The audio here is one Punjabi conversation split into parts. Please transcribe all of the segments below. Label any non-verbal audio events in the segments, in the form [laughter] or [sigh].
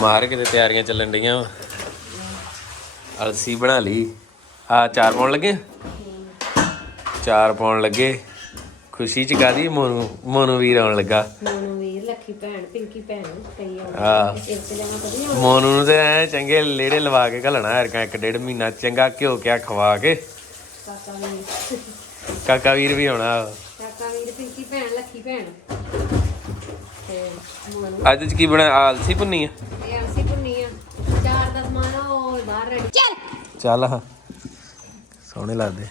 ਮਾਰ ਕੇ ਤੇ ਤਿਆਰੀਆਂ ਚੱਲਣ ਡੀਆਂ। ਅਲਸੀ ਬਣਾ ਲਈ। ਆ ਚਾਰ ਪਾਉਣ ਲੱਗੇ? ਚਾਰ ਪਾਉਣ ਲੱਗੇ। ਖੁਸ਼ੀ ਚ ਕਾਦੀ ਮੋਨੂ ਮੋਨੂ ਵੀਰ ਆਉਣ ਲੱਗਾ। ਮੋਨੂ ਵੀਰ ਲੱਖੀ ਭੈਣ ਪਿੰਕੀ ਭੈਣ ਕਈ ਕਦੀ ਮੋਨੂ ਨੂੰ ਤੇ ਐ ਚੰਗੇ ਲੇੜੇ ਲਵਾ ਕੇ ਘਲਣਾ ਯਾਰ ਇੱਕ ਡੇਢ ਮਹੀਨਾ ਚੰਗਾ ਘਿਓ ਕਿਆ ਖਵਾ ਕੇ। ਕਾਕਾ ਵੀਰ। ਕਾਕਾ ਵੀਰ ਵੀ ਆਉਣਾ ਕਾਕਾ ਵੀਰ ਪਿੰਕੀ ਭੈਣ ਲੱਖੀ ਭੈਣ ਤੇ ਮੋਨੂ ਅੱਜ ਚ ਕੀ ਬਣਾ ਆ ਅਲਸੀ ਭੁੰਨੀ ਆ? ਤੇ ਅਸੀਂ ਪੁੰਨੀਆਂ ਚਾਰ ਦਾ ਸਮਾਨ ਆ, ਉਹ ਬਾਹਰ ਰੈਡੀ। ਚੱਲ। ਚੱਲ ਹਾਂ। ਸੋਹਣੇ ਲੱਗਦੇ।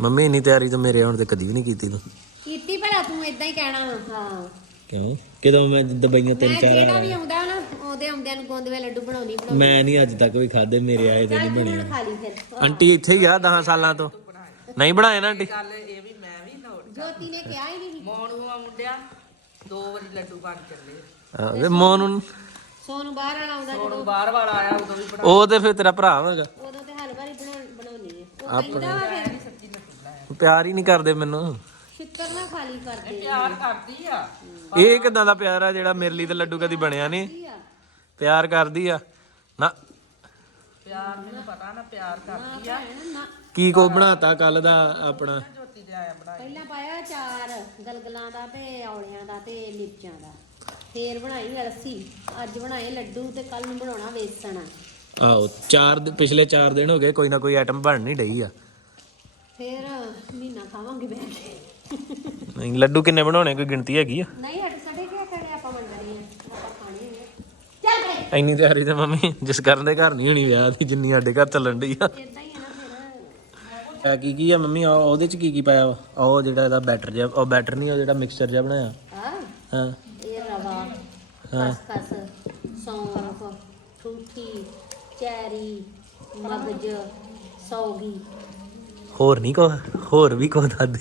ਮੰਮੀ ਇੰਨੀ ਤਿਆਰੀ ਤਾਂ ਮੇਰੇ ਆਉਣ ਤੇ ਕਦੀ ਵੀ ਨਹੀਂ ਕੀਤੀ ਤੂੰ। ਕੀਤੀ ਭਲਾ ਤੂੰ ਇਦਾਂ ਹੀ ਕਹਿਣਾ ਹਾਂ। ਕਿਉਂ? ਕਿਦੋਂ ਮੈਂ ਦਵਾਈਆਂ ਤਿੰਨ ਮੈਂ ਚਾਰ ਜਿਹੜਾ ਵੀ ਆਉਂਦਾ ਨਾ ਉਹਦੇ ਆਉਂਦਿਆਂ ਨੂੰ ਗੋਂਦਵੇ ਲੱਡੂ ਬਣਾਉਣੀ ਬਣਾਉਣੀ। ਮੈਂ ਨਹੀਂ ਅੱਜ ਤੱਕ ਵੀ ਖਾਦੇ ਮੇਰੇ ਆਏ ਤੇ ਨਹੀਂ ਬਣੇ ਹੁਣ ਖਾ ਲਈ ਫਿਰ। ਆਂਟੀ ਇੱਥੇ ਹੀ ਆ 10 ਸਾਲਾਂ ਤੋਂ। ਨਹੀਂ ਬਣਾਏ ਨਾ ਆਂਟੀ? ਜੋਤੀ ਨੇ ਕਿਹਾ ਹੀ ਨਹੀਂ। ਮੋਣੂ ਆ ਮੁੰਡਿਆ। ਦੋ ਵਾਰੀ ਲੱਡੂ ਬਣ ਚੱਲੇ ਹਾਂ, ਵੇ ਮੋਨ ਸੋਨੂੰ ਬਾਹਰ ਵਾਲਾ ਆਉਂਦਾ ਜਦੋਂ ਹੁਣ ਬਾਹਰ ਵਾਲਾ ਆਇਆ ਉਦੋਂ ਵੀ ਬਣਾ ਉਹ ਤੇ ਫਿਰ ਤੇਰਾ ਭਰਾ ਹੋਗਾ ਉਦੋਂ ਤੇ ਹਰ ਵਾਰੀ ਬਣਾ ਬਣਾਉਣੀ ਹੈ ਉਹ ਕਹਿੰਦਾ ਵਾ ਫਿਰ ਪਿਆਰ ਹੀ ਨਹੀਂ ਕਰਦੇ ਮੈਨੂੰ। ਸ਼ੁਕਰ ਨਾ ਖਾਲੀ ਕਰਦੇ ਪਿਆਰ ਕਰਦੀ ਆ। ਇਹ ਕਿਦਾਂ ਦਾ ਪਿਆਰ ਆ ਜਿਹੜਾ ਮੇਰੇ ਲਈ ਤੇ ਲੱਡੂ ਕਦੀ ਬਣਿਆ ਨਹੀਂ? ਆ। ਪਿਆਰ ਕਰਦੀ ਆ। ਨਾ ਪਿਆਰ ਮੈਨੂੰ ਪਤਾ ਨਾ ਪਿਆਰ ਕਰਦੀ ਆ। ਨਾ ਕੀ ਕੋ ਬਣਾਤਾ ਕੱਲ ਦਾ ਆਪਣਾ? ਆਇਆ ਬਣਾ ਪਹਿਲਾਂ ਪਾਇਆ ਚਾਰ ਗਲਗਲਾਂ ਦਾ ਤੇ ਔਲਿਆਂ ਦਾ ਤੇ ਮਿਰਚਾਂ ਦਾ। ਫੇਰ ਬਣਾਈ ਅਲਸੀ। ਅੱਜ ਬਣਾਏ ਲੱਡੂ ਤੇ ਕੱਲ ਨੂੰ ਬਣਾਉਣਾ ਵੇਸਣ। ਆਹੋ ਚਾਰ ਦਿ- ਪਿਛਲੇ 4 ਦਿਨ ਹੋ ਗਏ ਕੋਈ ਨਾ ਕੋਈ ਆਈਟਮ ਬਣ ਨਹੀਂ ਡਈ ਆ। ਫੇਰ ਮਹੀਨਾ ਖਾਵਾਂਗੇ ਬੈਠ ਕੇ। ਨਹੀਂ ਲੱਡੂ ਕਿੰਨੇ ਬਣਾਉਣੇ? ਕੋਈ ਗਿਣਤੀ ਹੈਗੀ ਆ? ਨਹੀਂ ਹਟ ਸਾਡੇ ਕੀ ਕਰੇ ਆਪਾਂ ਮੰਗਣੀ ਆਪਾਂ ਖਾਣੀ ਹੈ ਚੱਲ ਬਈ। ਇੰਨੀ ਤਿਆਰੀ ਤੇ ਮੰਮੀ ਜਿਸ ਕਰਨ ਦੇ ਘਰ ਨਹੀਂ ਹੋਣੀ ਵਿਆਹ ਦੀ ਜਿੰਨੀ ਸਾਡੇ ਘਰ ਚੱਲਣ ਡਈ ਆ। ਇਦਾਂ ਨਾ ਆ ਕੀ ਕੀ ਆ ਮੰਮੀ? ਆਹ ਉਹਦੇ ਚ ਕੀ ਕੀ ਪਾਇਆ ਵਾ? ਆਹ ਉਹ ਜਿਹੜਾ ਇਹਦਾ ਬੈਟਰ ਜਿਹਾ ਉਹ ਬੈਟਰ ਨਹੀਂ ਉਹ ਜਿਹੜਾ ਮਿਕਸਚਰ ਜਿਹਾ ਬਣਾਇਆ? ਹਾਂ। ਹਾਂ। ਇਹ ਰਵਾ ਖਸਖਸ ਸੌਂਫ ਠੂਠੀ ਚੈਰੀ ਮਗਜ ਸੌਗੀ। ਹੋਰ ਨਹੀਂ ਕੋ ਹੋਰ ਵੀ ਕੋ ਦਾਦੀ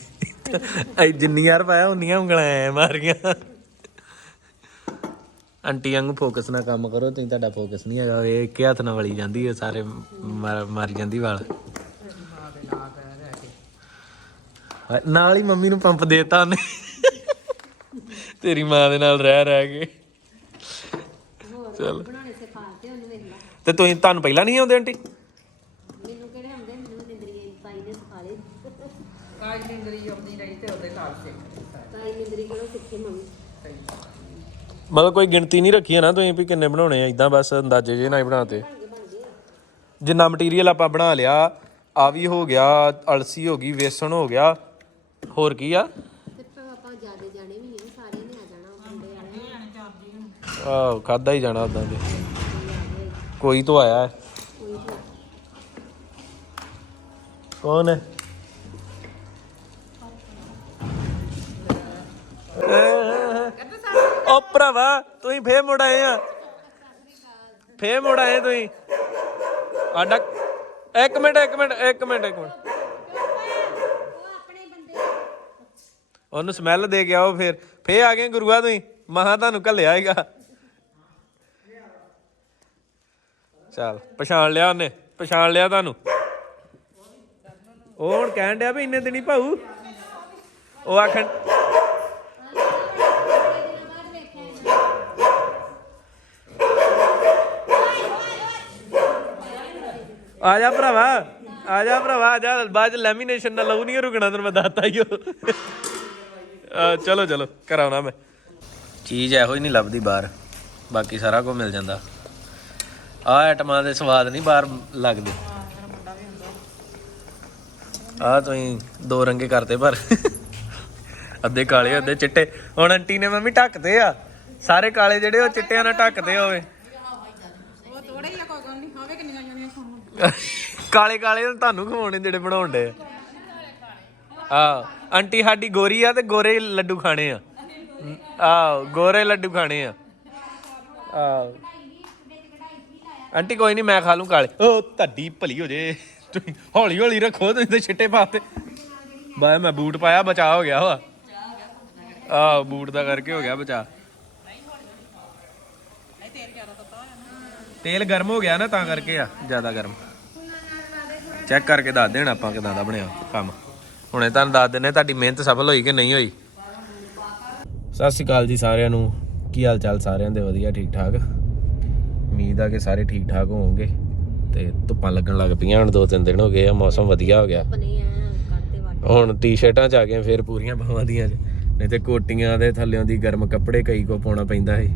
ਐ ਜਿੰਨੀ ਯਾਰ ਪਾਇਆ ਉਨੀਆਂ ਉਂਗਲਾਂ ਐ ਮਾਰੀਆਂ। ਆਂਟੀ ਵਾਂਗੂ ਫੋਕਸ ਨਾਲ ਕੰਮ ਕਰੋ ਤੁਸੀਂ ਤੁਹਾਡਾ ਫੋਕਸ ਨਹੀਂ ਹੈਗਾ। ਇਹ ਇੱਕ ਹੱਥ ਨਾਲ ਵਲੀ ਜਾਂਦੀ ਹੈ ਸਾਰੇ ਮਾਰ- ਮਾਰੀ ਜਾਂਦੀ ਵਾਲ ਹਾਂ, ਨਾਲ ਹੀ ਮੰਮੀ ਨੂੰ ਪੰਪ ਦੇਤਾ ਉਹਨੇ। ਤੇਰੀ ਮਾਂ ਦੇ ਨਾਲ ਰਹਿ ਰਹਿ ਕੇ। ਚੱਲ। ਬਣਾਉਣੇ ਸਿਖਾ ਕੇ ਉਹਨੂੰ ਵੇਖ ਲਾ ਤੇ ਤੁਸੀਂ ਤੁਹਾਨੂੰ ਪਹਿਲਾਂ ਨਹੀਂ ਆਉਂਦੇ ਆਂਟੀ? ਮੈਨੂੰ ਕਿਹੜੇ ਆਉਂਦੇ? ਮੈਨੂੰ ਨਿੰਦਰੀ ਤਾਈ ਨੇ ਸਿਖਾ ਲਏ। ਕਾਜ ਨਿੰਦਰੀ ਆਉਂਦੀ ਰਹੀ ਤੇ ਉਹਦੇ ਨਾਲ ਸਿੱਖ ਲਿੱਤਾ। ਤਾਈ ਨਿੰਦਰੀ ਕਿਹੜਾ ਸਿੱਖੀ ਮੰਮੀ। ਮਤਲਬ ਕੋਈ ਗਿਣਤੀ ਨਹੀਂ ਰੱਖੀ ਹੈ ਨਾ ਤੁਸੀਂ ਵੀ ਕਿੰਨੇ ਬਣਾਉਣੇ ਆ ਇਦਾਂ ਬਸ ਅੰਦਾਜ਼ੇ ਜੇ ਨਾਲ ਹੀ ਬਣਾਤੇ ਜਿੰਨਾ ਮਟੀਰੀਅਲ ਆਪਾਂ ਬਣਾ ਲਿਆ ਆ ਵੀ ਹੋ ਗਿਆ ਅਲਸੀ ਹੋ ਗਈ ਵੇਸਣ ਹੋ ਗਿਆ ਹੋਰ ਕੀ ਆ? ਤੇ ਫਿਰ ਆਪਾਂ ਜਿਆਦੇ ਜਾਣੇ ਵੀ ਨਹੀਂ ਸਾਰਿਆਂ ਨੇ ਆ ਜਾਣਾ ਮੁੰਡੇ ਵਾਲੇ। ਆਹ ਖਾਦਾ ਹੀ ਜਾਣਾ ਉਦਾਂ ਤੇ। ਕੋਈ ਤੋਂ ਆਇਆ ਹੈ। ਕੋਈ ਤੇ ਕੌਣ ਹੈ? ਓ ਭਰਾਵਾ ਤੁਸੀਂ ਫੇਰ ਮੁੜ ਆਏ ਆ। ਫੇਰ ਮੁੜ ਆਏ ਤੁਸੀਂ ਆਡਾ ਇੱਕ ਮਿੰਟ ਇੱਕ ਮਿੰਟ ਇੱਕ ਮਿੰਟ ਇੱਕ ਮਿੰਟ ਉਹ ਆਪਣੇ ਬੰਦੇ ਉਹਨੂੰ ਸਮੈਲ ਦੇ ਕੇ ਆਓ ਫਿਰ। ਫੇਰ ਆ ਗਏ ਗੁਰੂਆ ਤੁਸੀਂ। ਮਹਾ ਤੁਹਾਨੂੰ ਘੱਲਿਆ ਹੈਗਾ। ਚੱਲ, ਪਛਾਣ ਲਿਆ ਉਹਨੇ। ਪਛਾਣ ਲਿਆ ਤੁਹਾਨੂੰ। ਉਹ ਹੁਣ ਕਹਿਣ ਡਿਆ ਵੀ ਇੰਨੇ ਦਿਨੀ ਭਾਊ। ਉਹ ਆਖਣ ਆ ਜਾ ਭਰਾਵਾ। ਆ ਜਾ ਭਰਾਵਾ। ਆ ਜਾ। ਬਾਅਦ ਚ ਲੈਮੀਨੇਸ਼ਨ ਨਾਲ ਲਊ ਨਹੀਂ ਰੁਕਣਾ ਤੈਨੂੰ ਮੈਂ ਦੱਸਤਾ ਹੀ ਉਹ ਆ, ਚਲੋ ਚਲੋ ਕਰਾਉਣਾ ਮੈਂ। ਚੀਜ਼ ਇਹੋ ਹੀ ਨਹੀਂ ਲੱਭਦੀ ਬਾਹਰ। ਬਾਕੀ ਸਾਰਾ ਕੁਝ ਮਿਲ ਜਾਂਦਾ। ਆ ਆਈਟਮਾਂ ਦੇ ਸਵਾਦ ਨਹੀਂ ਬਾਹਰ ਲੱਗਦੇ। ਆ ਤੁਸੀਂ ਦੋ ਰੰਗੇ ਕਰਤੇ ਪਰ। ਅੱਧੇ ਕਾਲੇ ਅੱਧੇ ਚਿੱਟੇ। ਹੁਣ ਆਂਟੀ ਨੇ ਮੰਮੀ ਢੱਕਦੇ ਆ। ਸਾਰੇ ਕਾਲੇ ਜਿਹੜੇ ਉਹ ਚਿੱਟਿਆਂ ਨਾਲ ਢੱਕਦੇ ਹੋਵੇ ਉਹ ਥੋੜਾ ਹੀ ਆ ਕੋਈ ਗੱਲ ਨਹੀਂ। ਹਾਵੇ ਕਿੰਨੀਆਂ ਜਾਣੀਆਂ ਖਾਣ ਕਾਲੇ ਕਾਲੇ ਤੁਹਾਨੂੰ ਖਵਾਉਣੇ ਜਿਹੜੇ ਬਣਾਉਣ ਦੇ ਆ ਆਂਟੀ ਸਾਡੀ ਗੋਰੀ ਆ ਤੇ ਗੋਰੇ ਲੱਡੂ ਖਾਣੇ ਆ। ਆ ਗੋਰੇ ਲੱਡੂ ਖਾਣੇ ਆ। ਆ ਆਂਟੀ ਕੋਈ ਨਹੀਂ, ਮੈਂ ਖਾ ਲੂੰ ਕਾਲੇ। ਉਹ ਤੁਹਾਡੀ ਭਲੀ ਹੋ ਜੇ। ਤੁਸੀਂ ਹੌਲੀ ਹੌਲੀ ਰੱਖੋ ਤੁਸੀਂ ਤੇ ਛਿੱਟੇ ਪਾਤੇ। ਬਾਏ ਮੈਂ ਬੂਟ ਪਾਇਆ ਬਚਾ ਹੋ ਗਿਆ ਵਾ। ਆ ਬੂਟ ਦਾ ਕਰਕੇ ਹੋ ਗਿਆ ਬਚਾ ਤੇਲ ਗਰਮ ਹੋ ਗਿਆ ਨਾ ਤਾਂ ਕਰਕੇ ਆ, ਜ਼ਿਆਦਾ ਗਰਮ। ਚੈੱਕ ਕਰਕੇ ਦੱਸ ਦੇਣਾ ਆਪਾਂ ਕਿਦਾਂ ਦਾ ਬਣਿਆ ਕੰਮ। ਹੁਣੇ ਤੁਹਾਨੂੰ ਦੱਸ ਦਿੰਨੇ ਤੁਹਾਡੀ ਮਿਹਨਤ ਸਫਲ ਹੋਈ ਕਿ ਨਹੀਂ ਹੋਈ। ਸਤਿ ਸ਼੍ਰੀ ਅਕਾਲ ਜੀ ਸਾਰਿਆਂ ਨੂੰ। ਕੀ ਹਾਲ ਚਾਲ ਸਾਰਿਆਂ ਦੇ? ਵਧੀਆ ਠੀਕ ਠਾਕ। ਉਮੀਦ ਆ ਕਿ ਸਾਰੇ ਠੀਕ ਠਾਕ ਹੋਵੋਗੇ। ਤੇ ਧੁੱਪਾਂ ਲੱਗਣ ਲੱਗ ਪਈਆਂ ਹੁਣ ਦੋ ਤਿੰਨ ਦਿਨ ਹੋ ਗਏ ਆ ਮੌਸਮ ਵਧੀਆ ਹੋ ਗਿਆ। ਹੁਣ ਟੀ-ਸ਼ਰਟਾਂ ਚ ਆ ਗਏ ਫਿਰ ਪੂਰੀਆਂ ਬਾਹਾਂ ਦੀਆਂ। ਨਹੀਂ ਤੇ ਕੋਟੀਆਂ ਦੇ ਥੱਲਿਆਂ ਦੀ ਗਰਮ ਕੱਪੜੇ ਕਈ ਕੋ ਪਾਉਣਾ ਪੈਂਦਾ ਸੀ।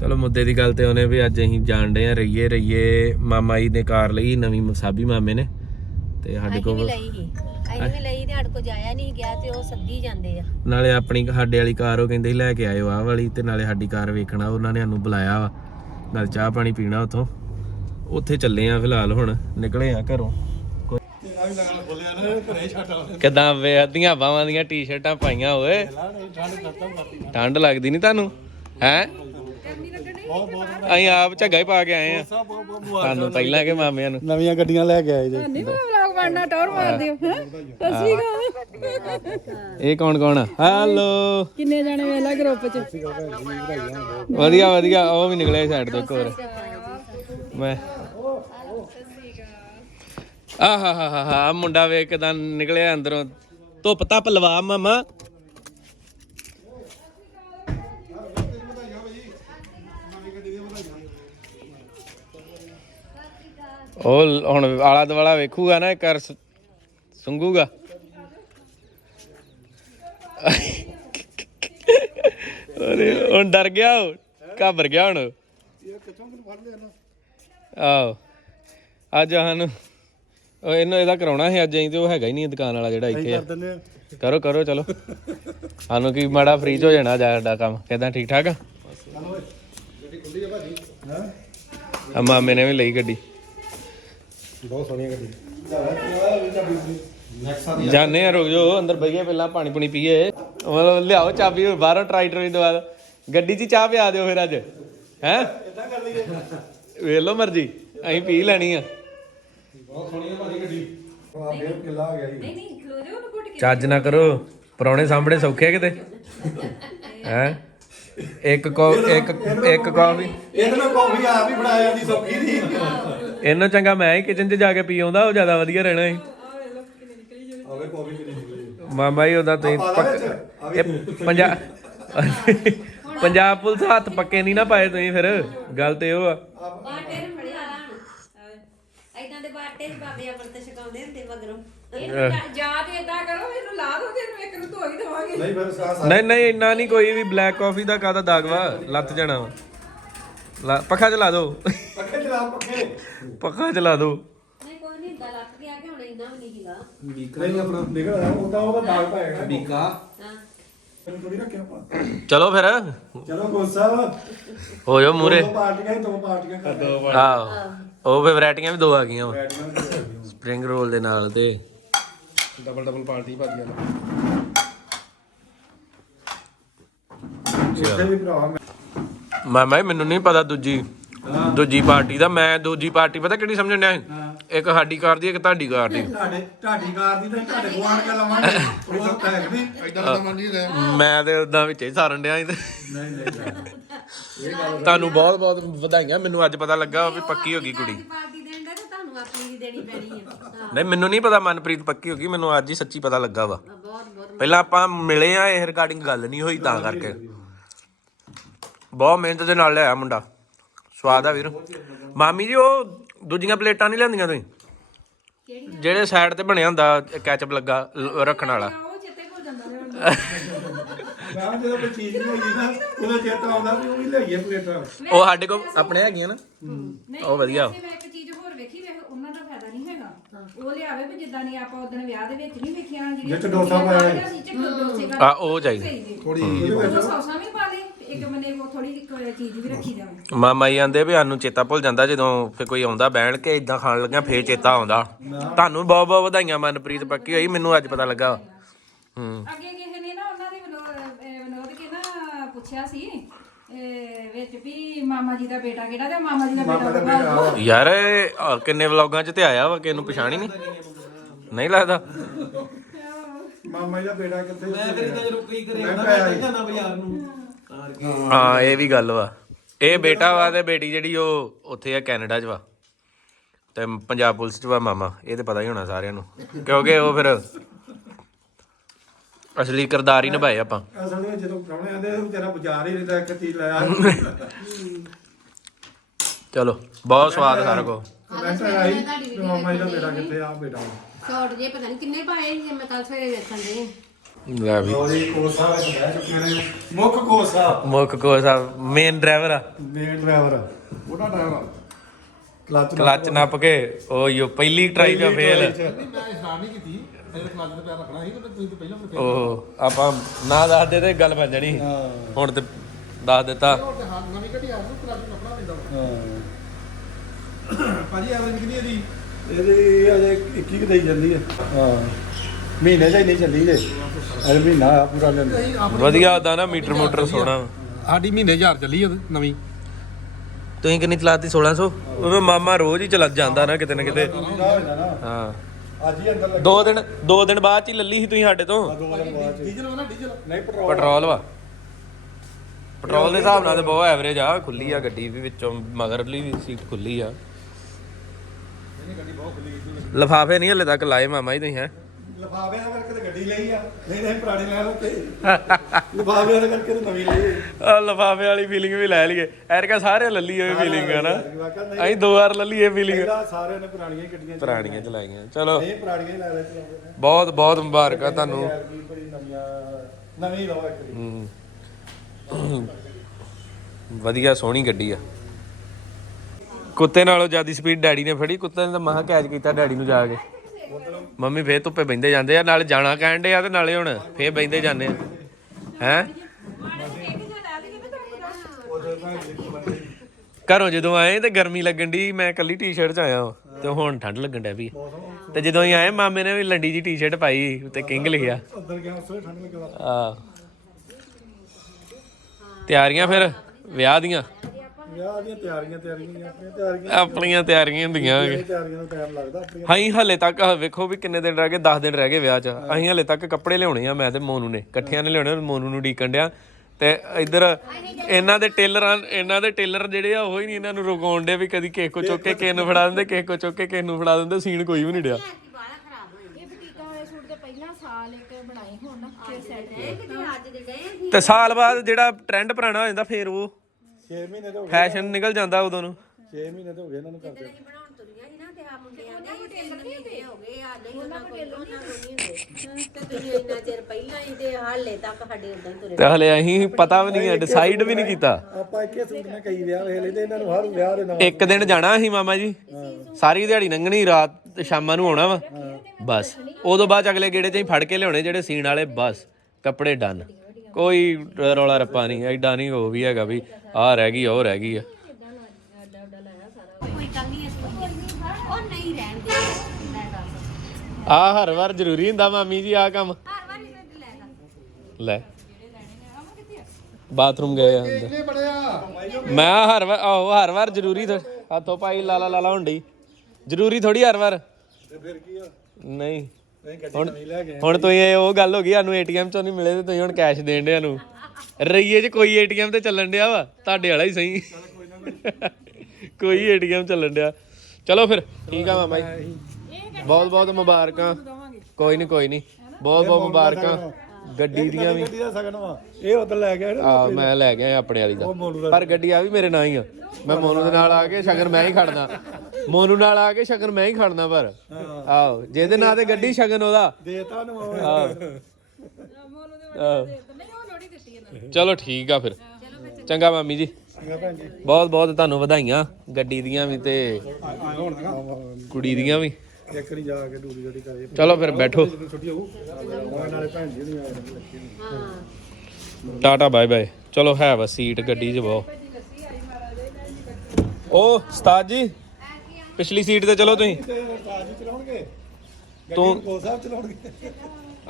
ਚਲੋ ਮੁੱਦੇ ਦੀ ਗੱਲ ਤੇ ਉਹਨੇ ਵੀ ਅੱਜ ਅਸੀਂ ਜਾਣਦੇ ਆ ਰਈਏ ਰਈਏ। ਮਾਮਾ ਜੀ ਨੇ ਕਾਰ ਲਈ ਨਵੀਂ ਮਸਾਬੀ ਮਾਮੇ ਨੇ। ਤੇ ਸਾਡੇ ਕੋਲ ਅਸੀਂ ਵੀ ਲਈ ਤੇ ਸਾਡੇ ਕੋ ਜਾਇਆ ਨਹੀਂ ਗਿਆ ਤੇ ਉਹ ਸੱਦੀ ਜਾਂਦੇ ਆ। ਨਾਲੇ ਆਪਣੀ ਸਾਡੇ ਵਾਲੀ ਕਾਰ ਉਹ ਕਹਿੰਦੇ ਸੀ ਲੈ ਕੇ ਆਇਓ ਆਹ ਵਾਲੀ ਤੇ ਨਾਲੇ ਸਾਡੀ ਕਾਰ ਵੇਖਣਾ ਉਹਨਾਂ ਨੇ ਸਾਨੂੰ ਬੁਲਾਇਆ ਵਾ। ਨਾਲ ਚਾਹ ਪਾਣੀ ਪੀਣਾ ਉਥੋਂ। ਉੱਥੇ ਚੱਲੇ ਆ ਫਿਲਹਾਲ ਹੁਣ ਨਿਕਲੇ ਆ ਘਰੋਂ। ਕਿਦਾਂ ਵੇ ਅੱਧੀਆਂ ਬਾਵਾਂ ਦੀਆਂ ਟੀ-ਸ਼ਰਟਾਂ ਪਾਈਆਂ ਓਏ। ਠੰਡ ਲੱਗਦੀ ਨਹੀਂ ਤੁਹਾਨੂੰ? ਹੈ? ਅਸੀਂ ਆਪ ਝੱਗਾ ਹੀ ਪਾ ਕੇ ਆਏ ਆ। ਤੁਹਾਨੂੰ ਪਹਿਲਾਂ ਕਿ ਮਾਮਿਆਂ ਨੂੰ? ਨਵੀਆਂ ਗੱਡੀਆਂ ਲੈ ਕੇ ਆਏ ਜੇ। ਨਹੀਂ ਮੈਂ ਵਲੌਗ ਬਣਨਾ ਟੌਰ ਮਾਰਦੇ ਹੋ। ਹੈ? ਅਸੀਂ ਇਹ ਕੌਣ ਕੌਣ? ਆ ਹੈਲੋ। ਕਿੰਨੇ ਜਾਣੇ ਵੇਲਾ ਗਰੁੱਪ ਚ? ਵਧੀਆ ਵਧੀਆ। ਉਹ ਵੀ ਨਿਕਲਿਆ ਸਾਈਡ ਤੋਂ ਇੱਕ ਹੋਰ। ਮੈਂ ਆਹ ਹਾ ਹਾ ਹਾ ਮੁੰਡਾ ਵੇਖ ਕਿਦਾਂ ਨਿਕਲਿਆ ਅੰਦਰੋਂ। ਧੁੱਪ ਤੱਪ ਲਵਾ ਮਾਮਾ। ਉਹ ਹੁਣ ਆਲਾ ਦਵਾਲਾ ਵੇਖੂਗਾ ਨਾ ਕਰ ਸੁੰਗੂਗਾ ਅਰੇ ਹੁਣ ਡਰ ਗਿਆ ਉਹ ਘਾਬਰ ਗਿਆ ਹੁਣ ਆਓ ਅੱਜ ਸਾਨੂੰ ਉਹ ਇਹਨੂੰ ਇਹਦਾ ਕਰਾਉਣਾ ਸੀ ਅੱਜ ਅਸੀਂ ਤੇ ਉਹ ਹੈਗਾ ਹੀ ਨਹੀਂ ਦੁਕਾਨ ਵਾਲਾ ਜਿਹੜਾ ਇੱਥੇ ਆ। ਕਰੋ ਕਰੋ ਚਲੋ। ਸਾਨੂੰ ਕੀ ਮਾੜਾ ਫ੍ਰੀ ਹੋ ਜਾਣਾ ਜਾ ਸਾਡਾ ਕੰਮ। ਕਿਦਾਂ ਠੀਕ ਠਾਕ ਆ ਆ ਮਾਮੇ ਨੇ ਵੀ ਲਈ ਗੱਡੀ। ਬਹੁਤ ਸੋਹਣੀ ਗੱਡੀ ਜਾਣੇ ਆ ਰੁਕ ਜਾਓ ਅੰਦਰ ਬਈਏ ਪਹਿਲਾਂ ਪਾਣੀ ਪੁਣੀ ਪੀਏ। ਮਤਲਬ ਲਿਆਓ ਚਾਬੀ ਬਾਹਰੋਂ ਟਰਾਈ ਟਰਾਈ ਦਵਾ ਦਿਓ ਗੱਡੀ 'ਚ ਹੀ ਚਾਹ ਪਿਆ ਦਿਓ ਫਿਰ ਅੱਜ ਹੈ? ਵੇਖ ਲਓ ਮਰਜ਼ੀ ਅਸੀਂ ਪੀ ਲੈਣੀ ਆ। ਬਹੁਤ ਸੋਹਣੀ ਹੈ ਭਾਜੀ ਗੱਡੀ। ਆ ਫੇਰ ਕਿੱਲਾ ਆ ਗਿਆ ਜੀ। ਨਹੀਂ ਖਲੋ ਜਾਓ ਉਹਨੂੰ ਘੁੱਟ ਚੱਜ ਨਾ ਕਰੋ ਪਰੌਣੇ ਸਾਹਮਣੇ ਸੌਖੇ ਆ ਕਿਤੇ। ਹੈ? ਇੱਕ ਕੋ ਇੱਕ ਇੱਕ ਕਾਫੀ ਇਹਦੇ ਨਾਲ ਕਾਫੀ ਆਪ ਹੀ ਬਣਾ ਜਾਂਦੀ ਸੌਖੀ ਦੀ। ਇਹਨੂੰ ਚੰਗਾ ਮੈਂ ਹੀ ਕਿਚਨ 'ਚ ਜਾ ਕੇ ਪੀ ਆਉਂਦਾ ਉਹ ਜ਼ਿਆਦਾ ਵਧੀਆ ਰਹਿਣਾ ਸੀ। ਆਵੇ ਕਾਫੀ ਕਿੰਨੀ ਨਿਕਲੀ ਮਾਮਾ ਹੀ ਉਹਦਾ ਤੁਸੀਂ ਪੱਕ। ਇਹ ਪੰਜਾਬ ਪੰਜਾਬ ਪੁਲਿਸ ਹੱਥ ਪੱਕੇ ਨਹੀਂ ਨਾ ਪਾਏ ਤੁਸੀਂ ਫਿਰ ਗੱਲ ਤੇ ਉਹ ਆ। ਬਾਟੇ ਨੂੰ ਫੜਿਆ ਲਾਣ ਐਦਾਂ ਦੇ ਬਾਟੇ ਵੀ ਬਾਬੇ ਅਮਰਤ ਛਕਾਉਂਦੇ ਹੁੰਦੇ ਮਗਰੋਂ। ਜਾਂ ਤੇ ਇਦਾਂ ਕਰੋ ਇਹਨੂੰ ਲਾ ਦੋ ਤੇ ਇਹਨੂੰ ਇੱਕ ਨੂੰ ਧੋ ਹੀ ਦੇਵਾਂਗੇ। ਨਹੀਂ ਫਿਰ ਸਾਹ ਨਹੀਂ ਨਹੀਂ ਇੰਨਾ ਨਹੀਂ ਕੋਈ ਵੀ ਬਲੈਕ ਕਾਫੀ ਦਾ ਕਾਦਾ ਦਾਗ ਵਾ ਲੱਤ ਜਾਣਾ ਵਾ। ਲਾ- ਪੱਖਾ ਚਲਾ ਦਿਓ ਪੱਖੇ ਚਲਾ ਪੱਖੇ। ਪੱਖਾ ਚਲਾ ਦਿਓ ਨਹੀਂ ਕੋਈ ਨਹੀਂ ਏਦਾਂ ਲੱਗ ਗਿਆ ਕਿ ਹੁਣ ਇੰਨਾ ਵੀ ਨਹੀਂ ਹੀਗਾ। ਨਹੀਂ ਆਪਣਾ ਨਿਕਲ ਆਇਆ ਉਹਦਾ ਉਹਦਾ ਦਾਗ ਪਾਏਗਾ ਬੀਕਾ। ਹਾਂ। ਤੈਨੂੰ ਥੋੜੀ ਰੱਖਿਆ ਆਪਾਂ। ਚਲੋ ਫਿਰ। ਚਲੋ ਗੁੱਸਾ ਹੋ ਜਾਓ ਮੂਰੇ ਦੋ ਪਾਰਟੀਆਂ ਹੀ, ਦੋ ਪਾਰਟੀਆਂ ਕਰ ਦੋ ਆਹ ਉਹ ਵੈਰਾਈਟੀਆਂ ਵੀ ਦੋ ਆ ਗਈਆਂ ਵਾ। ਸਪ੍ਰਿੰਗ ਰੋਲ ਦੇ ਨਾਲ ਤੇ। ਡਬਲ ਡਬਲ ਪਾਰਟੀ ਭਾਜੀਆਂ ਇੱਥੇ ਵੀ ਭਰਾ ਮੈਂ। ਮੈਂ ਮੈਨੂੰ ਨਹੀਂ ਪਤਾ ਦੂਜੀ ਦੂਜੀ ਪਾਰਟੀ ਦਾ ਮੈਂ ਦੂਜੀ ਪਾਰਟੀ ਪਤਾ ਕਿਹੜੀ ਸਮਝਣ ਡਿਆ? ਇੱਕ ਸਾਡੀ ਕਾਰ ਦੀ ਇੱਕ ਤੁਹਾਡੀ ਕਾਰ ਦੀ। ਤੁਹਾਡੇ ਢਾਡੀ ਕਾਰ ਦੀ ਤਾਂ ਤੁਹਾਡੇ ਕੋਲ ਆਣ ਕੇ ਲਵਾਂਗੇ। ਉਹ ਤਾਂ ਹੈ ਨਹੀਂ? ਇਦਾਂ ਦਾ ਮੰਨੀ ਲੈ ਮੈਂ ਤੇ ਉਦਾਂ ਵਿੱਚ ਹੀ ਸਾਰਨ ਡਿਆ ਨਹੀਂ ਨਹੀਂ ਤੁਹਾਨੂੰ ਬਹੁਤ ਬਹੁਤ ਵਧਾਈਆਂ। ਮੈਨੂੰ ਅੱਜ ਪਤਾ ਲੱਗਾ ਵੀ ਪੱਕੀ ਹੋ ਗਈ ਕੁੜੀ। ਤੁਹਾਨੂੰ ਆਪਣੀ ਵੀ ਦੇਣੀ ਪੈਣੀ ਆ। ਹਾਂ। ਨਹੀਂ ਮੈਨੂੰ ਨਹੀਂ ਪਤਾ ਮਨਪ੍ਰੀਤ ਪੱਕੀ ਹੋ ਗਈ ਮੈਨੂੰ ਅੱਜ ਹੀ ਸੱਚੀ ਪਤਾ ਲੱਗਾ ਵਾ। ਬਹੁਤ ਬਹੁਤ ਪਹਿਲਾਂ ਆਪਾਂ ਮਿਲੇ ਆ ਇਹ ਰਿਗਾਰਡਿੰਗ ਗੱਲ ਨਹੀਂ ਹੋਈ ਤਾਂ ਕਰਕੇ। ਬਹੁਤ ਮਿਹਨਤ ਦੇ ਨਾਲ ਲਿਆਇਆ ਮੁੰਡਾ। ਸਵਾਦ ਆ ਵੀਰ। ਮਾਮੀ ਜੀ ਉਹ ਦੂਜੀਆਂ ਪਲੇਟਾਂ ਨਹੀਂ ਲੈਂਦੀਆਂ ਤੁਸੀਂ? ਜਿਹੜੇ ਸਾਈਡ ਤੇ ਬਣਿਆ ਹੁੰਦਾ ਕੈਚਅਪ ਲੱਗਾ ਲ- ਰੱਖਣ ਵਾਲਾ। ਉਹ ਚੇਤੇ ਭੁੱਲ ਜਾਂਦਾ ਨੇ ਮੈਂ [laughs] ਜਦੋਂ ਕੋਈ ਚੀਜ਼ ਨਹੀਂ ਹੋਈ ਨਾ ਉਦੋਂ ਚੇਤਾ ਆਉਂਦਾ ਵੀ ਉਹ ਵੀ ਲਈਏ ਪਲੇਟਾਂ। ਉਹ ਸਾਡੇ ਕੋਲ ਆਪਣੇ ਹੈਗੀਆਂ ਨਾ। ਨਹੀਂ ਉਹ ਵਧੀਆ। ਵੈਸੇ ਮੈਂ ਇੱਕ ਚੀਜ਼ ਹੋਰ ਵੇਖੀ ਵੇਖ ਉਹਨਾਂ ਦਾ ਫਾਇਦਾ ਨਹੀਂ ਹੈਗਾ। ਉਹ ਲਿਆਵੇ ਵੀ ਜਿੱਦਾਂ ਨਹੀਂ ਆਪਾਂ ਉਦੋਂ ਵਿਆਹ ਦੇ ਵਿੱਚ ਨਹੀਂ ਵੇਖੀਆਂ ਜਿਹੜੀਆਂ ਵਿੱਚ ਡੋਸਾ ਪਾਇਆ ਹੈ। ਆ ਉਹ ਚਾਹੀਦੀ। ਥੋੜੀ ਉਹ ਸੌਸਾਂ ਵੀ ਪਾ ਲਈ ਇੱਕ ਬੰਨੇ ਉਹ ਥੋੜੀ ਜਿਹੀ ਚੀਜ਼ ਵੀ ਰੱਖੀ ਜਾਵੇ। ਮਾਮਾ ਜੀ ਆਂਦੇ ਵੀ ਸਾਨੂੰ ਚੇਤਾ ਭੁੱਲ ਜਾਂਦਾ ਜਦੋਂ ਫੇ ਕੋਈ ਆਉਂਦਾ ਬਹਿਣ ਕੇ ਇਦਾਂ ਖਾਣ ਲੱਗਿਆ ਫੇਰ ਚੇਤਾ ਆਉਂਦਾ। ਤੁਹਾਨੂੰ ਬਹੁਤ ਬਹੁਤ ਵਧਾਈਆਂ ਮਨਪ੍ਰੀਤ ਪੱਕੀ ਹੋਈ ਮੈਨੂੰ ਅੱਜ ਪਤਾ ਲੱਗਾ। ਹੂੰ। ਅੱਗੇ ਕਿਸੇ ਨੇ ਨਾ ਉਹਨਾਂ ਦੇ ਵਿਨੋਦ ਅਹ ਵਿਨੋਦ ਕੇ ਨਾ ਪੁੱਛਿਆ ਸੀ ਇਹ ਵਿੱਚ ਵੀ ਮਾਮਾ ਜੀ ਦਾ ਬੇਟਾ ਕਿਹੜਾ ਤੇ ਮਾਮਾ ਜੀ ਦਾ ਮਾਮਾ ਦਾ ਬੇਟਾ ਬੇਟਾ ਵਾ। ਯਾਰ ਇਹ, ਕਿੰਨੇ ਵਲੌਗਾਂ 'ਚ ਤੇ ਆਇਆ ਵਾ ਕਿ ਇਹਨੂੰ ਪਛਾਣ ਹੀ ਨਹੀਂ? ਨਹੀਂ ਲੱਗਦਾ? ਮਾਮਾ ਜੀ ਦਾ ਬੇਟਾ ਕਿੱਥੇ ਮੈਂ ਫਿਰ ਜਦੋਂ ਰੁਕੀ ਕਰੇ ਮੈਂ ਕਿਹਾ ਮੈਂ ਜਾਂਦਾ ਬਾਜ਼ਾਰ ਨੂੰ। ਤਾਰ ਕੇ। ਹਾਂ ਇਹ ਵੀ ਗੱਲ ਵਾ। ਇਹ ਬੇਟਾ ਵਾ ਤੇ ਬੇਟੀ ਜਿਹੜੀ ਉਹ ਉੱਥੇ ਆ ਕੈਨੇਡਾ 'ਚ ਵਾ। ਤੇ ਪੰਜਾਬ ਪੁਲਿਸ 'ਚ ਵਾ ਮਾਮਾ। ਇਹ ਤੇ ਪਤਾ ਹੀ ਹੋਣਾ ਸਾਰਿਆਂ ਨੂੰ। ਕਿਉਂਕਿ ਉਹ ਫਿਰ ਅਸਲੀ ਕਿਰਦਾਰ ਹੀ ਨਿਭਾਏ ਆਪਾਂ। ਅਸਲ ਵਿੱਚ ਜਦੋਂ ਪ੍ਰਾਹੁਣੇ ਆਂਦੇ ਉਹ ਤੇਰਾ ਬਾਜ਼ਾਰ ਹੀ ਰਹਿੰਦਾ ਇੱਕ ਚੀਜ਼ ਲੈ ਆ। ਚਲੋ ਬਹੁਤ ਸਵਾਦ ਸਾਰਾ ਕੋ ਕਮੈਂਟ ਸੀ ਕਿ ਮਾਮਾ ਜੀ ਦਾ ਬੇਟਾ ਕਿੱਥੇ ਆ ਬੇਟਾ ਸ਼ਾਰਟ ਜੇ ਪਤਾ ਨਹੀਂ ਕਿੰਨੇ ਪਾਏ ਸੀ ਮੈਂ ਕੱਲ ਸਵੇਰੇ ਵੇਖਣ ਦੇ ਲੈ ਵੀ। ਲੋਰੀ ਕੋਸਾ ਵਿੱਚ ਬਹਿ ਚੁੱਕੇ ਨੇ। ਮੁੱਖ ਕੋਸਾ। ਮੁੱਖ ਕੋ ਸਾਹਿਬ ਮੇਨ ਡਰਾਈਵਰ ਆ ਮੇਨ ਡਰਾਈਵਰ ਉਹਦਾ ਡਰਾਈਵਰ ਕਲਚ ਕਲੱਚ ਨੱਪ ਕੇ ਉਹ ਯੋ ਪਹਿਲੀ ਟਰਾਈ ਚ ਫੇਲ ਮੈਂ ਇਸ਼ਨਾਨ ਨਹੀਂ ਕੀਤੀ। ਇਹਦੇ ਕਲਚ ਤੇ ਪੈਰ ਰੱਖਣਾ ਸੀ ਤੇ ਤੁਸੀਂ ਤਾਂ ਪਹਿਲਾਂ ਫਿਰ ਉਹ ਆਪਾਂ ਨਾ ਦੱਸਦੇ ਤੇ ਗੱਲ ਬਣ ਜਾਣੀ ਹਾਂ। ਹੁਣ ਤੇ ਦੱਸ ਦਿੱਤਾ। ਨਵੀਂ ਗੱਡੀ ਆ ਨੂੰ ਹਾਂ। ਭਾਜੀ ਐਵਰੇਜ ਕਿੰਨੀ ਇਹਦੀ? ਇਹਦੀ ਅਜੇ 21 ਕਿ ਦੇਈ ਜਾਂਦੀ ਹੈ ਹਾਂ। ਮਹੀਨੇ ਚ ਹੀ ਨਹੀਂ ਚੱਲੀ ਜੇ। ਅਜੇ ਮਹੀਨਾ ਆ ਪੂਰਾ ਲੈਂਦੇ। ਵਧੀਆ ਹੁੰਦਾ ਨਾ ਮੀਟਰ ਮੋਟਰ ਸੋਣਾ ਸਾਡੀ ਮਹੀਨੇ ਹਜ਼ਾਰ ਚੱਲੀ ਆ ਨਵੀਂ। ਤੁਸੀਂ ਕਿੰਨੀ ਚਲਾਤੀ 1600 ਉਹ ਮਾਮਾ ਰੋਜ਼ ਹੀ ਚਲਾ ਜਾਂਦਾ ਨਾ ਕਿਤੇ ਨਾ ਕਿਤੇ। ਹਾਂ। ਅੱਜ ਹੀ ਅੰਦਰ ਦੋ ਦਿਨ ਦੋ ਦਿਨ ਬਾਅਦ ਚ ਹੀ ਲੱਲੀ ਸੀ ਤੁਸੀਂ ਸਾਡੇ ਤੋਂ। ਡੀਜ਼ਲ ਵਾ ਨਾ ਡੀਜ਼ਲ ਨਹੀਂ ਪੈਟਰੋਲ ਪੈਟਰੋਲ ਵਾ। ਪੈਟਰੋਲ ਦੇ ਹਿਸਾਬ ਨਾਲ ਤੇ ਬਹੁਤ ਐਵਰੇਜ ਆ ਖੁੱਲੀ ਆ ਗੱਡੀ ਵੀ ਵਿੱਚੋਂ ਮਗਰਲੀ ਵੀ ਸੀਟ ਖੁੱਲੀ ਆ। ਲਫਾਫੇ ਨਹੀਂ ਹਲੇ ਤੱਕ ਲਾਏ ਮਾਮਾ ਜੀ ਤੁਸੀਂ ਹੈ? ਲਫਾਵੇ ਦਾ ਕਰਕੇ ਤੇ ਗੱਡੀ ਲਈ ਆ। ਨਹੀਂ ਨਹੀਂ ਪੁਰਾਣੀ ਲੈ ਲਓ ਤੇ ਲਫਾਵੇ ਦਾ ਕਰਕੇ ਤੇ ਨਵੀਂ ਲਈ। ਆ ਲਫਾਫੇ ਵਾਲੀ ਫੀਲਿੰਗ ਵੀ ਲੈ ਲਈਏ। ਐਰਕਾ ਸਾਰੇ ਲੱਲੀ ਹੋਈ ਫੀਲਿੰਗ ਆ ਨਾ। ਅਸੀਂ ਦੋ ਵਾਰ ਲੱਲੀ ਇਹ ਫੀਲਿੰਗ ਪਹਿਲਾਂ ਸਾਰਿਆਂ ਨੇ ਪੁਰਾਣੀਆਂ ਹੀ ਗੱਡੀਆਂ ਪੁਰਾਣੀਆਂ ਚਲਾਈਆਂ। ਚਲੋ। ਨਹੀਂ ਪੁਰਾਣੀਆਂ ਹੀ ਲੈ ਲੈ ਚਲਾਉਂਦੇ ਬਹੁਤ ਬਹੁਤ ਮੁਬਾਰਕਾਂ ਤੁਹਾਨੂੰ। ਨਵੀਂ। ਵਧੀਆ ਸੋਹਣੀ ਗੱਡੀ ਆ। ਕੁੱਤੇ ਨਾਲੋਂ ਜ਼ਿਆਦਾ ਸਪੀਡ ਡੈਡੀ ਨੇ ਫੜੀ। ਕੁੱਤੇ ਨੇ ਤਾਂ ਮਹਾ ਕੈਚ ਕੀਤਾ ਡੈਡੀ ਨੂੰ ਜਾ ਕੇ। ਮੰਮੀ, ਫੇਰ ਧੁੱਪੇ ਬੈੰਦੇ ਜਾਂਦੇ ਆ, ਨਾਲੇ ਜਾਣਾ ਕਹਿਣ ਦੇ ਆ ਤੇ ਨਾਲੇ ਹੁਣ ਫੇਰ ਬੈੰਦੇ ਜਾਂਦੇ ਆ। ਹੈ? ਘਰੋਂ ਜਦੋਂ ਆਏ ਤੇ ਗਰਮੀ ਲੱਗਣ ਦੀ ਮੈਂ ਕੱਲੀ ਟੀ-ਸ਼ਰਟ ਚ ਆਇਆ ਵਾਂ, ਤੇ ਹੁਣ ਠੰਡ ਲੱਗਣ ਡੈ ਵੀ ਤੇ ਜਦੋਂ ਹੀ ਆਏ, ਮਾਮੇ ਨੇ ਵੀ ਲੰਡੀ ਜੀ ਟੀ-ਸ਼ਰਟ ਪਾਈ, ਤੇ ਕਿੰਗ ਲਿਖਿਆ ਆ। ਤਿਆਰੀਆਂ ਫਿਰ, ਵਿਆਹ ਦੀਆਂ? ਵਿਆਹ ਦੀਆਂ ਤਿਆਰੀਆਂ ਤਿਆਰੀਆਂ ਹੀ ਆ, ਆਪਣੀਆਂ ਤਿਆਰੀਆਂ ਆਪਣੀਆਂ ਤਿਆਰੀਆਂ ਹੁੰਦੀਆਂ ਇਹ ਤਿਆਰੀਆਂ ਨੂੰ ਟਾਈਮ ਲੱਗਦਾ ਆਪਣੀਆਂ। ਅਸੀਂ ਹਲੇ ਤੱਕ ਆਹ ਵੇਖੋ ਵੀ ਕਿੰਨੇ ਦਿਨ ਰਹਿ ਗਏ 10 ਦਿਨ ਰਹਿ ਗਏ ਵਿਆਹ 'ਚ। ਅਸੀਂ ਹਲੇ ਤੱਕ ਕੱਪੜੇ ਲਿਆਉਣੇ ਆ ਮੈਂ ਤੇ ਮੋਨੂ ਨੇ। ਇਕੱਠਿਆਂ ਨੇ ਲਿਆਉਣੇ ਮੋਨੂ ਨੂੰ ਡੀਕਣ ਡਿਆ। ਤੇ ਇੱਧਰ ਇਹਨਾਂ ਦੇ ਟੇਲਰਾਂ ਇਹਨਾਂ ਦੇ ਟੇਲਰ ਜਿਹੜੇ ਆ ਉਹ ਹੀ ਨਹੀਂ ਇਹਨਾਂ ਨੂੰ ਰੁਕਾਉਣ ਦੇ ਵੀ ਕਦੀ ਕਿਸੇ ਕੋ ਚੁੱਕ ਕੇ ਕਿਸੇ ਨੂੰ ਫੜਾ ਦਿੰਦੇ ਕਿਸੇ ਕੋ ਚੁੱਕ ਕੇ ਕਿਸੇ ਨੂੰ ਫੜਾ ਦਿੰਦੇ ਸੀਨ ਕੋਈ ਵੀ ਨਹੀਂ ਡਿਆ। ਇਹ ਬਟੀਕਾ ਵਾਲੇ ਸੂਟ ਦੇ ਪਹਿਲਾਂ ਸਾਲ ਇੱਕ ਬਣਾਏ ਹੁਣ ਨਾ ਫਿਰ ਸੈੱਟ ਕਿਤੇ ਅੱਜ ਦੇ ਗਏ ਸੀ ਤੇ ਸਾਲ ਬਾਅਦ ਜਿਹੜਾ ਟ੍ਰੈਂਡ ਪੁਰਾਣਾ ਹੋ ਜਾਂਦਾ ਫੇਰ ਉਹ 6 ਮਹੀਨੇ ਤੋਂ ਫੈਸ਼ਨ ਨਿਕਲ ਜਾਂਦਾ ਉਦੋਂ ਨੂੰ। 6 ਮਹੀਨੇ ਤੋਂ ਹੋ ਗਏ ਇਹਨਾਂ ਨੂੰ ਕਰਦੇ ਅਸੀਂ ਬਣਾਉਣ ਤੁਰੀਆਂ ਸੀ ਨਾ ਤੇ ਆ ਮੁੰਡਿਆਂ ਦੇ ਤਿੰਨ ਮਹੀਨੇ ਹੋ ਗਏ ਆ ਨਹੀਂ ਉਹਨਾਂ ਕੋਈ ਉਹਨਾਂ ਕੋਈ ਨਹੀਂ ਹੁੰਦੇ। ਤੇ ਤੁਸੀਂ ਇੰਨਾ ਚਿਰ ਪਹਿਲਾਂ ਹੀ ਤੇ ਹਾਲੇ ਤੱਕ ਸਾਡੇ ਉਦਾਂ ਹੀ ਤੁਰੇ ਤੇ ਹਲੇ ਅਸੀਂ ਪਤਾ ਵੀ ਨਹੀਂ ਹੈ ਡਿਸਾਈਡ ਵੀ ਨਹੀਂ ਕੀਤਾ। ਆਪਾਂ ਇੱਕੇ ਸੂਟ ਨਾਲ ਕਈ ਵਿਆਹ ਵੇਖ ਲੈਂਦੇ ਇਹਨਾਂ ਨੂੰ ਹਰ ਵਿਆਹ ਦੇ ਨਾਲ ਇੱਕ ਦਿਨ ਜਾਣਾ ਸੀ ਮਾਮਾ ਜੀ। ਸਾਰੀ ਦਿਹਾੜੀ ਲੰਘਣੀ ਰਾਤ ਤੇ ਸ਼ਾਮਾਂ ਨੂੰ ਆਉਣਾ ਵਾ। ਬਸ। ਉਦੋਂ ਬਾਅਦ ਅਗਲੇ ਗੇੜੇ 'ਚ ਹੀ ਫੜ ਕੇ ਲਿਆਉਣੇ ਜਿਹੜੇ ਸੀਨ ਵਾਲੇ ਬਸ। ਕੱਪੜੇ ਡਨ। ਕੋਈ ਰੌਲਾ ਰੱਪਾ ਨਹੀਂ ਐਡਾ ਨਹੀਂ ਉਹ ਵੀ ਹੈਗਾ ਵੀ ਆਹ ਰਹਿ ਗਈ ਉਹ ਰਹਿ ਗਈ ਆ। ਕੋਈ ਗੱਲ ਨਹੀਂ ਇਸ ਉਹ ਨਹੀਂ ਰਹਿੰਦੇ ਲੈ ਦੱਸ ਆ ਹਰ ਵਾਰ ਜ਼ਰੂਰੀ ਹੁੰਦਾ ਮਾਮੀ ਜੀ ਆ ਕੰਮ। ਹਰ ਵਾਰੀ ਲੈ। ਦੱਸ ਲੈ ਬਾਥਰੂਮ ਗਏ ਆ ਅੰਦਰ। ਮੈਂ ਹਰ ਵਾਰ ਆਹੋ ਹਰ ਵਾਰ ਜ਼ਰੂਰੀ ਥੋ- ਹੱਥੋਂ ਪਾਈ ਲਾਲਾ ਲਾਲਾ ਹੁੰਦੀ। ਜ਼ਰੂਰੀ ਥੋੜੀ ਹਰ ਵਾਰ। ਆ? ਨਹੀਂ। ਗਏ ਹੁਣ ਤੁਸੀਂ ਇਹ ਉਹ ਗੱਲ ਹੋ ਗਈ ਸਾਨੂੰ ਏਟੀਐਮ ਚੋਂ ਨਹੀਂ ਮਿਲੇ ਤੇ ਤੁਸੀਂ ਹੁਣ ਕੈਸ਼ ਦੇਣ ਡਿਆ ਨੂੰ ਰਈਏ 'ਚ ਕੋਈ ਏਟੀਐਮ ਤੇ ਚੱਲਣ ਡਿਆ ਵਾ? ਤੁਹਾਡੇ ਵਾਲਾ ਹੀ ਸਹੀ। ਕੋਈ ਏਟੀਐਮ ਚੱਲਣ ਡਿਆ। ਚਲੋ ਫਿਰ ਠੀਕ ਆ ਮਾਮਾ ਜੀ। ਬਹੁਤ ਬਹੁਤ ਮੁਬਾਰਕਾਂ। ਕੋਈ ਨਹੀਂ ਕੋਈ ਨਹੀਂ ਬਹੁਤ ਬਹੁਤ ਮੁਬਾਰਕਾਂ। ਗੱਡੀ ਦੀਆਂ ਵੀ। ਗੱਡੀ ਦਾ ਸਗਨ ਵਾ। ਇਹ ਉਧਰ ਲੈ ਗਿਆ ਆ ਮੈਂ ਲੈ ਗਿਆ ਆਪਣੇ ਵਾਲੀ ਦਾ। ਪਰ ਗੱਡੀ ਆ ਵੀ ਮੇਰੇ ਨਾਲ ਹੀ ਆ। ਮੈਂ ਮੋਨੂ ਦੇ ਨਾਲ ਆ ਕੇ ਸ਼ਗਨ ਮੈਂ ਹੀ ਖੜਨਾ। ਮੋਨੂ ਨਾਲ ਆ ਕੇ ਸ਼ਗਨ ਮੈਂ ਹੀ ਖੜਨਾ ਪਰ। ਆਹੋ ਜਿਹਦੇ ਨਾਂ ਤੇ ਗੱਡੀ ਸ਼ਗਨ ਉਹਦਾ। ਦੇਤਾ ਨੂੰ ਆਹੋ। ਚਲੋ ਠੀਕ ਆ ਫਿਰ। ਚੰਗਾ ਮਾਮੀ ਜੀ। ਬਹੁਤ ਬਹੁਤ ਤੁਹਾਨੂੰ ਵਧਾਈਆਂ ਗੱਡੀ ਦੀਆਂ ਵੀ ਤੇ ਕੁੜੀ ਦੀਆਂ ਵੀ। ਇੱਕ ਨਹੀਂ ਜਾ ਕੇ ਡੂਰੀ ਗੱਡੀ ਕਰੇ ਚਲੋ ਫਿਰ ਬੈਠੋ। ਜਦੋਂ ਛੁੱਟੀ ਹੋਊ ਉਹ ਨਾਲੇ ਭੈਣ ਜੀ ਨਹੀਂ ਆਏ ਹਾਂ ਟਾਟਾ ਬਾਏ ਬਾਏ। ਚਲੋ ਹੈ ਵਾ ਸੀਟ ਗੱਡੀ 'ਚ ਬਹੁ ਉਹ ਉਸਤਾਦ ਜੀ ਪਿਛਲੀ ਸੀਟ ਤੇ ਚਲੋ ਤੁਸੀਂ। ਤੇ ਸਾਹਿਬ ਚਲਾਉਣਗੇ।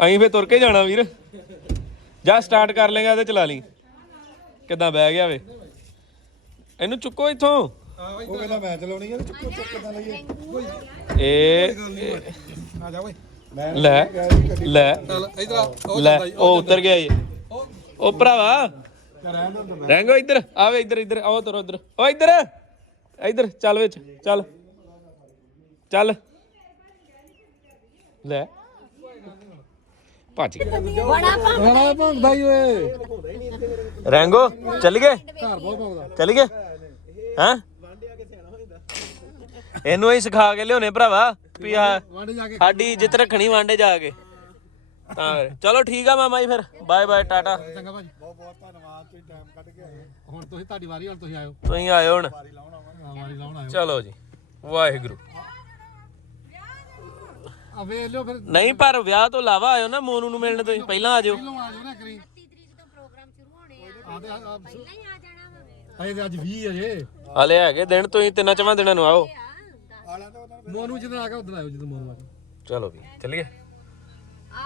ਅਸੀਂ ਫੇ ਤੁਰ ਕੇ ਜਾਣਾ ਵੀਰ। ਜਾ ਸਟਾਰਟ ਕਰ ਲੇਗਾ ਤੇ ਚਲਾ ਲਈ। ਕਿੱਦਾਂ ਬਹਿ ਗਿਆ ਵੇ? ਇਹਨੂੰ ਚੁੱਕੋ ਇੱਥੋਂ। ਉਹ ਕਹਿੰਦਾ ਮੈਂ ਚਲਾਉਣੀ ਹੈ ਚੁੱਕੋ ਚੁੱਕ ਕਿਦਾਂ ਲਈਏ? ਇਹ ਆ ਜਾ ਓਏ। ਲੈ ਲੈ ਲੈ ਉਹ ਉਤਰ ਗਿਆ ਜੀ ਉਹ ਭਰਾਵਾ ਰਹਿੰਗੋ ਇੱਧਰ ਆਵੇ ਇੱਧਰ ਇੱਧਰ ਆਓ ਤੁਰੋ ਇੱਧਰ ਓ ਇੱਧਰ ਇੱਧਰ ਚੱਲ ਵਿੱਚ ਚੱਲ ਚੱਲ। ਲੈ। ਭੱਜ ਗਿਆ ਬੜਾ ਭੰਦਾ ਹੀ। ਓਏ। ਰੈਂਗੋ ਚੱਲ ਗਏ? ਘਰ ਬਹੁਤ ਭੰਦਾ ਚੱਲ ਗਏ? ਹਾਂ? ਇਹਨੂੰ ਹੀ ਸਿਖਾ ਕੇ ਲਿਆਉਣੇ ਭਰਾਵਾ ਵੀ ਆ ਸਾਡੀ ਇੱਜ਼ਤ ਰੱਖਣੀ ਵਾਂਡੇ ਜਾ ਕੇ। ਤਾਂ। ਚਲੋ ਠੀਕ ਆ ਮਾਮਾ ਜੀ ਫਿਰ। Bye bye tata. ਚੰਗਾ ਭਾਜੀ। ਬਹੁਤ ਬਹੁਤ ਧੰਨਵਾਦ ਤੁਸੀਂ ਟਾਈਮ ਕੱਢ ਕੇ ਆਏ। ਹੁਣ ਤੁਸੀਂ ਤੁਹਾਡੀ ਵਾਰੀ ਹੁਣ ਤੁਸੀਂ ਆਇਓ। ਤੁਸੀਂ ਆਇਓ ਹੁਣ। ਹਾਂ, ਵਾਰੀ ਲਾਉਣ ਆਇਓ। ਚਲੋ ਜੀ ਵਾਹਿਗੁਰੂ। ਆ ਵੇਖ ਲਿਓ ਫਿਰ। ਨਹੀਂ ਪਰ ਵਿਆਹ ਤੋਂ ਇਲਾਵਾ ਆਇਓ ਨਾ ਮੋਨੂ ਨੂੰ ਮਿਲਣ ਤੁਸੀਂ ਪਹਿਲਾਂ ਆ ਜਾਓ ਪਹਿਲੋਂ ਆ ਜਾਓ ਨਾ ਕਰੀ 30 ਤਰੀਕ ਤੋਂ ਪ੍ਰੋਗਰਾਮ ਸ਼ੁਰੂ ਹੋਣੇ ਆ। ਆਦੇ ਆ ਪਹਿਲਾਂ ਹੀ ਆ ਜਾਣਾ ਵਾ ਅਜੇ ਤੇ ਅੱਜ 20 ਅਜੇ ਹਲੇ ਹੈਗੇ ਦਿਨ ਤੁਸੀਂ ਤਿੰਨਾਂ ਚਵਾਂ ਦਿਨਾਂ ਨੂੰ ਆਓ। ਮੋਨੂ ਜਦੋਂ ਆ ਗਿਆ ਉਦੋਂ ਆਇਓ ਜਦੋਂ ਮੋਨੂ ਆ ਗਿਆ ਚਲੋ ਵੀ ਚੱਲੀਏ।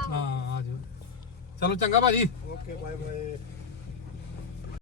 ਹਾਂ ਆ ਜਾਓ। ਚਲੋ ਚੰਗਾ ਭਾਜੀ। Okay bye bye